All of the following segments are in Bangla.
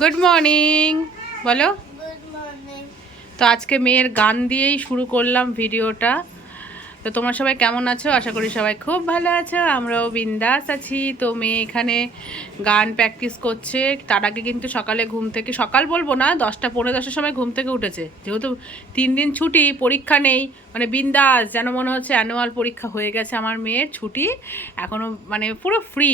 গুড মর্নিং বলো। তো আজকে মেয়ের গান দিয়েই শুরু করলাম ভিডিওটা। তো তোমরা সবাই কেমন আছো? আশা করি সবাই খুব ভালো আছো। আমরাও বিন্দাস আছি। তো মেয়ে এখানে গান প্র্যাকটিস করছে। তার আগে কিন্তু সকালে ঘুম থেকে সকাল বলব না দশটা পনেরো দশটার সময় ঘুম থেকে উঠেছে। যেহেতু তিন দিন ছুটি পরীক্ষা নেই। মানে বিন্দাস যেন মনে হচ্ছে অ্যানুয়াল পরীক্ষা হয়ে গেছে আমার মেয়ের ছুটি। এখনও মানে পুরো ফ্রি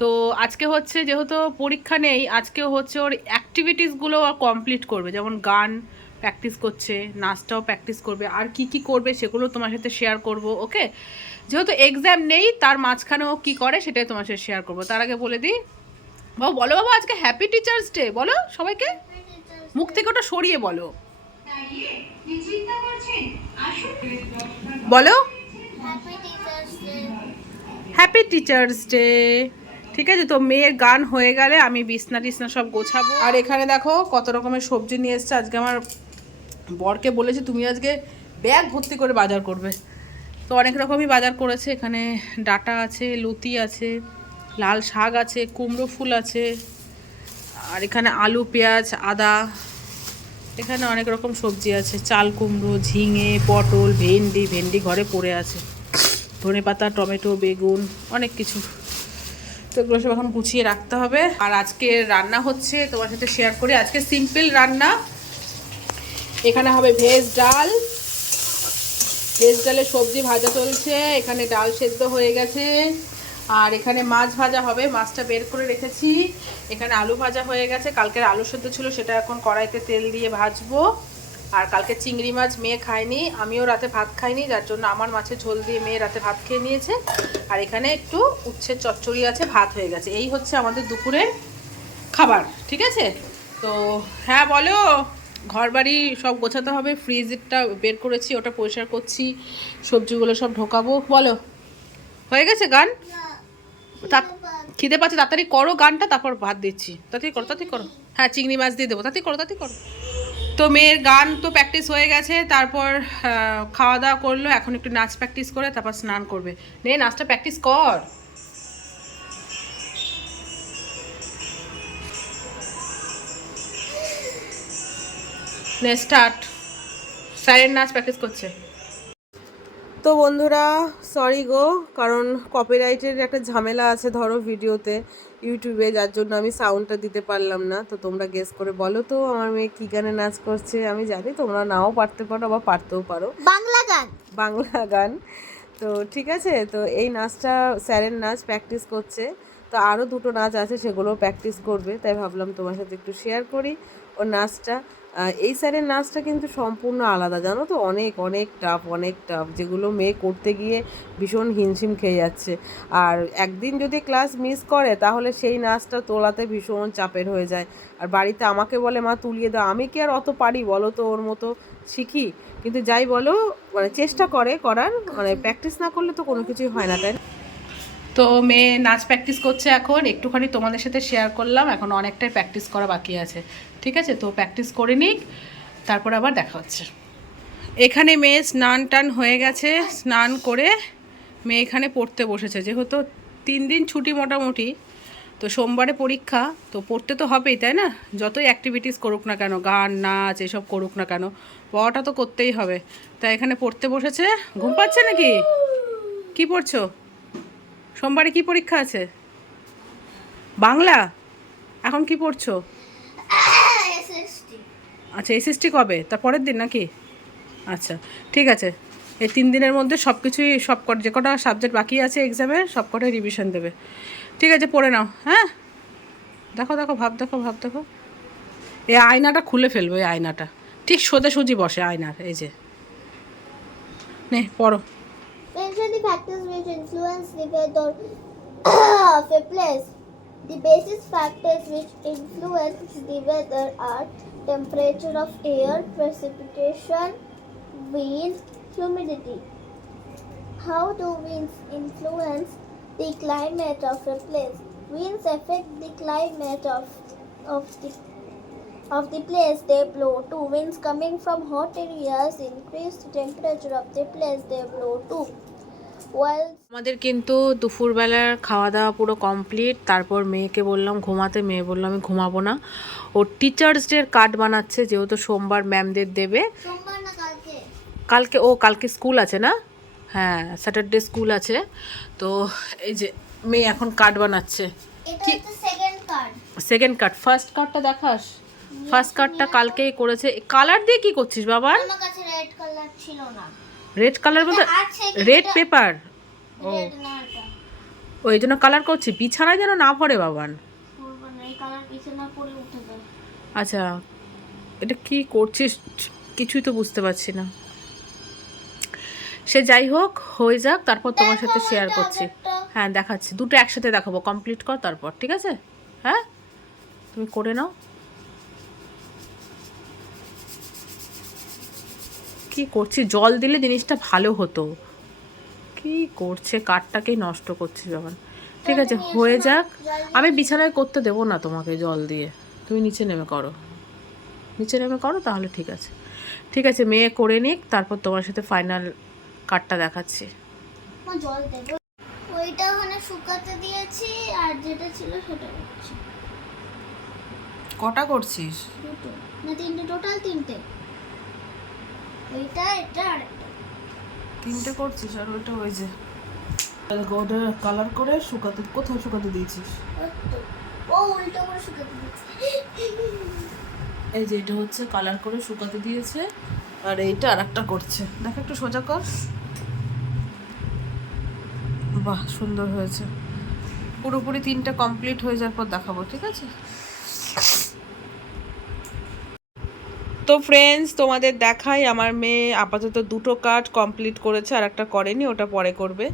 তো আজকে হচ্ছে যেহেতু পরীক্ষা নেই আজকে হচ্ছে ওর অ্যাক্টিভিটিসগুলো কমপ্লিট করবে। যেমন গান প্র্যাকটিস করছে নাচটাও প্র্যাকটিস করবে আর কি কি করবে সেগুলো তোমার সাথে শেয়ার করব ওকে যেহেতু এক্সাম নেই তার মাঝখানে ও কী করে সেটাই তোমার সাথে শেয়ার করব। তার আগে বলে দিই বাবু বলো বাবা আজকে হ্যাপি টিচার্স ডে বলো সবাইকে। মুখ থেকে ওটা সরিয়ে বলো। বলো। Happy teachers day happy teachers day ঠিক আছে? তো মেয়ের গান হয়ে গেলে আমি বিছনা টিছনা সব গোছাবো। আর এখানে দেখো কত রকমের সবজি নিয়ে এসছে। আজকে আমার বরকে বলেছে, তুমি আজকে ব্যাগ ভর্তি করে বাজার করবে। তো অনেক রকমই বাজার করেছে। এখানে ডাটা আছে, লতি আছে, লাল শাক আছে, কুমড়ো ফুল আছে, আর এখানে আলু, পেঁয়াজ, আদা, এখানে অনেক রকম সবজি আছে। চাল, কুমড়ো, ঝিঙে, পটল, ভেন্ডি ভেন্ডি ঘরে পড়ে আছে। ধনে পাতা টমেটো, বেগুন, অনেক কিছু। এগুলো সব এখন গুছিয়ে রাখতে হবে। আর আজকে রান্না হচ্ছে তোমার সাথে শেয়ার করি। আজকে সিম্পল রান্না। এখানে হবে ভেজ ডাল। ভেজ ডালে সবজি ভাজা চলছে। এখানে ডাল সেদ্ধ হয়ে গেছে। আর এখানে মাছ ভাজা হবে। মাছটা বের করে রেখেছি। এখানে আলু ভাজা হয়ে গেছে। কালকের আলু সেদ্ধ ছিল, সেটা এখন কড়াইতে তেল দিয়ে ভাজবো। আর কালকে চিংড়ি মাছ মেয়ে খায়নি, আমিও রাতে ভাত খাইনি, যার জন্য আমার মাছের ঝোল দিয়ে মেয়ে রাতে ভাত খেয়ে নিয়েছে। আর এখানে একটু উচ্ছের চচ্চড়ি আছে, ভাত হয়ে গেছে। এই হচ্ছে আমাদের দুপুরের খাবার, ঠিক আছে? তো হ্যাঁ বলো ঘর বাড়ি সব গোছাতে হবে, ফ্রিজটা বের করেছি, ওটা পরিষ্কার করছি, সবজিগুলো সব ঢোকাবো। বলো, হয়ে গেছে গান? তা খিদে পাচ্ছে, তাড়াতাড়ি করো গানটা, তারপর ভাত দিচ্ছি। তাড়াতাড়ি করো তাড়াতাড়ি করো। হ্যাঁ চিংড়ি মাছ দিয়ে দেবো, তাড়াতাড়ি করো তাড়াতাড়ি করো। তো মেয়ের গান তো প্র্যাকটিস হয়ে গেছে, তারপর খাওয়া দাওয়া করল, এখন একটু নাচ প্র্যাকটিস করে তারপর স্নান করবে। নে, নাচটা প্র্যাকটিস কর। নে স্টার্ট সাইলেন্ট নাচ প্র্যাকটিস করছে। তো বন্ধুরা সরি গো, কারণ কপিরাইটের একটা ঝামেলা আছে, ধরো ভিডিওতে ইউটিউবে যার জন্য আমি সাউন্ডটা দিতে পারলাম না। তো তোমরা গেস করে বলো তো আমার মেয়ে কী গানে নাচ করছে? আমি জানি তোমরা নাও পারতে পারো বা পারতেও পারো। বাংলা গান। বাংলা গান। তো ঠিক আছে তো এই নাচটা স্যারের নাচ প্র্যাকটিস করছে। তো আরও দুটো নাচ আছে সেগুলো প্র্যাকটিস করবে। তাই ভাবলাম তোমার সাথে একটু শেয়ার করি ওর নাচটা। এই স্যারের নাচটা কিন্তু সম্পূর্ণ আলাদা, জানো তো? অনেক অনেক টাফ অনেক টাফ যেগুলো মেয়ে করতে গিয়ে ভীষণ হিমশিম খেয়ে যাচ্ছে। আর একদিন যদি ক্লাস মিস করে, তাহলে সেই নাচটা তোলাতে ভীষণ চাপের হয়ে যায়। আর বাড়িতে আমাকে বলে, মা, তুলিয়ে দাও। আমি কি আর অত পারি? বলো তো, ওর মতো শিখি। কিন্তু যাই বলো মানে চেষ্টা করে করার মানে প্র্যাকটিস না করলে তো কোনো কিছুই হয় না, তাই তো মেয়ে নাচ প্র্যাকটিস করছে এখন। একটুখানি তোমাদের সাথে শেয়ার করলাম। এখন অনেকটাই প্র্যাকটিস করা বাকি আছে। ঠিক আছে? তো প্র্যাকটিস করে নিক, তারপর আবার দেখা হচ্ছে। এখানে মেয়ে স্নান টান হয়ে গেছে, স্নান করে মেয়ে এখানে পড়তে বসেছে। যেহেতু তিন দিন ছুটি মোটামুটি, তো সোমবারে পরীক্ষা, তো পড়তে তো হবেই, তাই না? যতই অ্যাক্টিভিটিস করুক না কেন, গান, নাচ, এসব করুক না কেন, পড়াটা তো করতেই হবে। তাই এখানে পড়তে বসেছে। ঘুম পাচ্ছে নাকি? কি পড়ছো? সোমবারে কি পরীক্ষা আছে? বাংলা? এখন কি পড়ছো? আচ্ছা এসএসটি কবে? তার পরের দিন নাকি? আচ্ছা ঠিক আছে। এই তিন দিনের মধ্যে সব কিছুই সব কটা, যে কটা সাবজেক্ট বাকি আছে এক্সামের সব কটাই রিভিশন দেবে। ঠিক আছে, পড়ে নাও হ্যাঁ? দেখো দেখো, ভাব দেখো ভাব, দেখো। এই আয়নাটা খুলে ফেলব, এই আয়নাটা। ঠিক সোজাসুজি বসে আয়নার, এই যে। নে, পড়ো। Mention. The basic factors which influence the weather are temperature of air, precipitation, wind, humidity. How do winds influence the climate of a place? Winds affect the climate of, of the of the place they blow to. Winds coming from hot areas increase the temperature of the place they blow to. আমাদের কিন্তু দুপুরবেলার খাওয়া দাওয়া পুরো কমপ্লিট তারপর মেয়েকে বললাম ঘুমাতে। মেয়ে বলল আমি ঘুমাবো না। ও টিচার্স ডের কার্ড বানাচ্ছে যেহেতু সোমবার ম্যামদের দেবে। কালকে? ও কালকে স্কুল আছে না? হ্যাঁ স্যাটারডে স্কুল আছে। তো এই যে মেয়ে এখন কার্ড বানাচ্ছে। Second card second card first কার্ডটা দেখাস? ফার্স্ট কার্ডটা কালকেই করেছে। কালার দিয়ে কি করছিস বাবা? আমার কাছে রেড কালার ছিল না। রেড কালার বলতে রেড পেপার ও। ওই জন্য কালার করছি। বিছানায় যেন না ভরে বাবান। আচ্ছা এটা কি করছিস? কিছুই তো বুঝতে পারছি না। সে যাই হোক হয়ে যাক তারপর তোমার সাথে শেয়ার করছি। হ্যাঁ দেখাচ্ছি। দুটো একসাথে দেখাবো। কমপ্লিট কর তারপর ঠিক আছে? হ্যাঁ? তুমি করে নাও। কি করছি? জল দিলে জিনিসটা ভালো হতো। কি করছে? কাঠটাকেই নষ্ট করছি যখন। ঠিক আছে হয়ে যাক। আমি বিছানায় করতে দেবো না তোমাকে জল দিয়ে। তুমি নিচে নেমে করো। নিচে নেমে করো তাহলে ঠিক আছে। ঠিক আছে মেয়ে করে নিক তারপর তোমার সাথে ফাইনাল কাঠটা দেখাচ্ছি। জল দেবে। ওইটা ওখানে শুকাতে দিয়েছি আর যেটা ছিল সেটা করছি। কটা করছিস? দুটো। না তিনটে টোটাল তিনটে। এটা আর তিনটে করছিস আর ওইটা ওই যে। ওটা কালার করে শুকাতে কোথায় শুকাতে দিয়েছিস? ও উল্টো করে শুকাতে এই যে এটা হচ্ছে কালার করে শুকাতে দিয়েছে আর এইটা আর একটা করছে। দেখ একটু সোজা কর। বাহ সুন্দর হয়েছে। পুরোপুরি তিনটা কমপ্লিট হয়ে যাওয়ার পর দেখাবো ঠিক আছে? তো ফ্রেন্ডস তোমাদের দেখাই আমার মেয়ে আপাতত দুটো কার্ড কমপ্লিট করেছে আর একটা করেনি ওটা পরে করবে।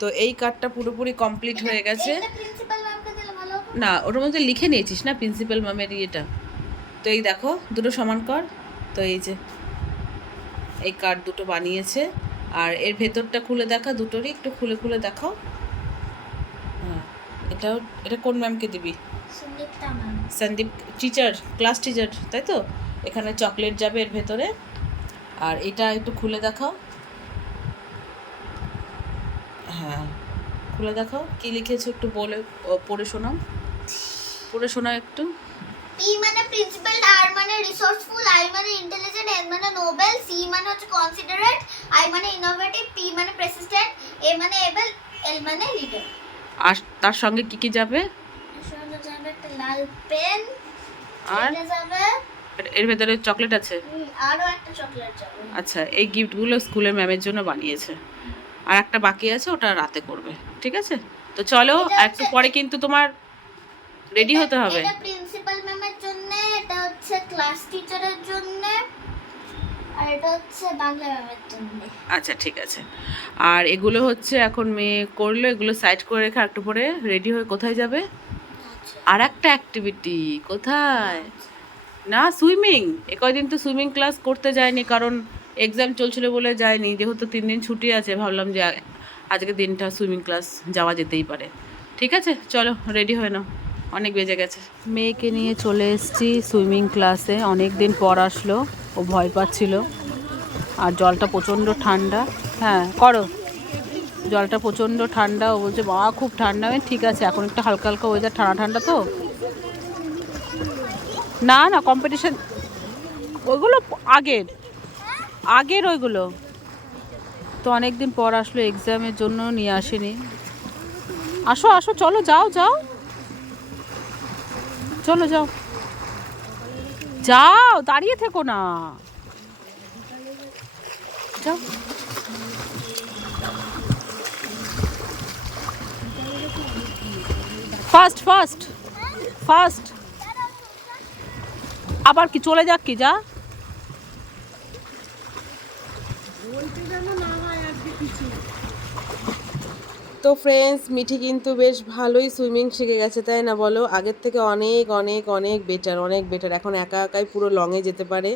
তো এই কার্ডটা পুরোপুরি কমপ্লিট হয়ে গেছে। না ওটার মধ্যে লিখে নিয়েছিস না প্রিন্সিপাল ম্যামের ইয়েটা? তো এই দেখো দুটো সমান কর তো এই যে এই কার্ড দুটো বানিয়েছে। আর এর ভেতরটা খুলে দেখা দুটোরই একটু খুলে খুলে দেখাও। হ্যাঁ এটাও এটা কোন ম্যামকে দিবি? সন্দীপ টিচার ক্লাস টিচার তাই তো? এখানে চকলেট যাবে এর ভেতরে। আর এটা একটু খুলে দেখাও। হ্যাঁ খুলে দেখাও। কি লিখেছো একটু বলে পড়ে শোনাও। পড়ে শোনাও একটু। পি মানে প্রিন্সিপাল আর মানে রিসোর্সফুল আই মানে ইন্টেলিজেন্ট এন মানে নোবেল সি মানে হচ্ছে কনসিডারেট আই মানে ইনোভেটিভ পি মানে প্রেসিস্টেন্ট এ মানে এবেল এল মানে লিডার আর তার সঙ্গে কি কি যাবে? সঙ্গে যাবে একটা লাল পেন আর? যাবে এর- ভেতরে চকলেট আছে? হুম, আরও একটা চকলেট আচ্ছা এই গিফটগুলো স্কুলের ম্যামের জন্য বানিয়েছে। আর একটা বাকি আছে ওটা রাতে করবে ঠিক আছে? তো চলো একটু পরে কিন্তু তোমার রেডি হতে হবে। এটা প্রিন্সিপাল ম্যামের জন্য এটা হচ্ছে ক্লাস টিচারের জন্য আর এটা হচ্ছে বাংলা ম্যামের জন্য। আচ্ছা ঠিক আছে। আর এগুলো হচ্ছে এখন মেয়ে করল এগুলো সাইড করে রেখে একটু পরে রেডি হয়ে কোথায় যাবে? আচ্ছা। আর একটা অ্যাক্টিভিটি কোথায়? না সুইমিং এ কয়দিন তো সুইমিং ক্লাস করতে যায়নি, কারণ এক্সাম চলছিল বলে যায়নি। যেহেতু তিন দিন ছুটি আছে, ভাবলাম যে আজকে দিনটা সুইমিং ক্লাস যাওয়া যেতেই পারে। ঠিক আছে, চলো রেডি হয়ে নাও। অনেক বেজে গেছে। মেয়েকে নিয়ে চলে এসেছি সুইমিং ক্লাসে অনেক দিন পর আসলো, ও ভয় পাচ্ছিল। আর জলটা প্রচণ্ড ঠান্ডা। হ্যাঁ করো। জলটা প্রচণ্ড ঠান্ডা, ও বলছে বাবা খুব ঠান্ডা। ঠিক আছে, এখন একটু হালকা হালকা ওয়েদার ঠান্ডা ঠান্ডা তো? না না কম্পিটিশন ওইগুলো আগের আগের ওইগুলো। তো অনেক দিন পর আসলো এক্সামের জন্য, নিয়ে আসেনি। আসো আসো, চলো, যাও যাও। চলো, যাও। যাও, দাঁড়িয়ে থেকো না। যাও। ফার্স্ট ফার্স্ট ফার্স্ট আবার কি চলে যাক কি যা। তো ফ্রেন্ডস মিঠি কিন্তু বেশ ভালোই সুইমিং শিখে গেছে তাই না বলো? আগের থেকে অনেক অনেক অনেক বেটার অনেক বেটার এখন একা একাই পুরো লংয়ে যেতে পারে।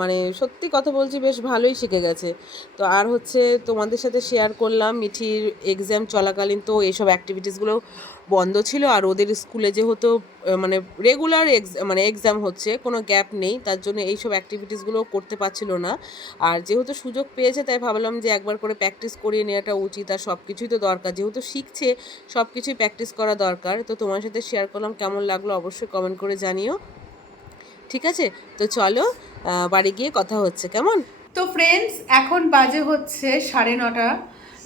মানে সত্যি কথা বলছি বেশ ভালোই শিখে গেছে। তো আর হচ্ছে তোমাদের সাথে শেয়ার করলাম মিঠির এক্সাম চলাকালীন তো এইসব অ্যাক্টিভিটিসগুলো বন্ধ ছিল আর ওদের স্কুলে যেহেতু মানে রেগুলার মানে এক্সাম হচ্ছে, কোনো গ্যাপ নেই, তার জন্য এইসব অ্যাক্টিভিটিসগুলো করতে পারছিল না। আর যেহেতু সুযোগ পেয়েছে, তাই ভাবলাম যে একবার করে প্র্যাকটিস করিয়ে নেওয়াটা উচিত, আর সব কিছুই তো দরকার। যেহেতু শিখছে সব কিছুই প্র্যাকটিস করা দরকার, তো তোমার সাথে শেয়ার করলাম কেমন লাগল অবশ্যই কমেন্ট করে জানিও। ঠিক আছে? তো চলো বাড়ি গিয়ে কথা হচ্ছে, কেমন? তো ফ্রেন্ডস এখন বাজে হচ্ছে সাড়ে নটা।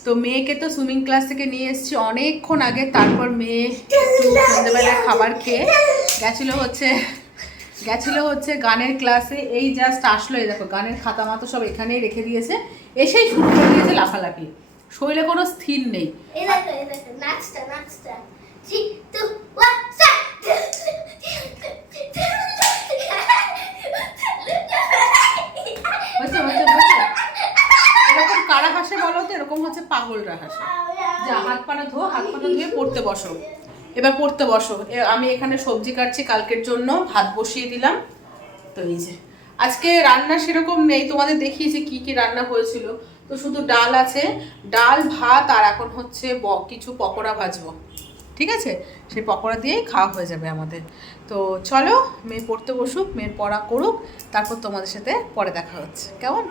তো মেয়েকে তো সুইমিং ক্লাস থেকে নিয়ে এসেছি অনেকক্ষণ আগে, তারপর মেয়ে একটু সন্ধ্যেবেলায় খাবার খেয়ে গেছিল হচ্ছে গেছিল হচ্ছে গানের ক্লাসে এই জাস্ট আসলো, এই দেখো, গানের খাতা মাতো সব এখানেই রেখে দিয়েছে। এসেই শুরু করে দিয়েছে লাফালাফি। শরীরে কোনো স্থির নেই এই দেখো নাচটা নাচটা থ্রি টু ওয়ান স্টার্ট হচ্ছে হচ্ছে হচ্ছে এরকম কারা হাসে বলো তো? এরকম হচ্ছে পাগলরা হাসে। যা, হাত পাটা ধো, হাত পাটা ধুয়ে পড়তে বসো। এবার পড়তে বসো। আমি এখানে সবজি কাটছি কালকের জন্য, ভাত বসিয়ে দিলাম। তো এই যে, আজকে রান্না সেরকম নেই। তোমাদের দেখিয়েছি কি কি রান্না হয়েছিল। তো শুধু ডাল আছে। ডাল, ভাত, আর এখন হচ্ছে কিছু পকোড়া ভাজবো। ঠিক আছে? সেই পকোড়া দিয়েই খাওয়া হয়ে যাবে আমাদের। তো চলো, মেয়ে পড়তে বসুক, মেয়ের পড়া করুক, তারপর তোমাদের সাথে পরে দেখা হচ্ছে। কেমন?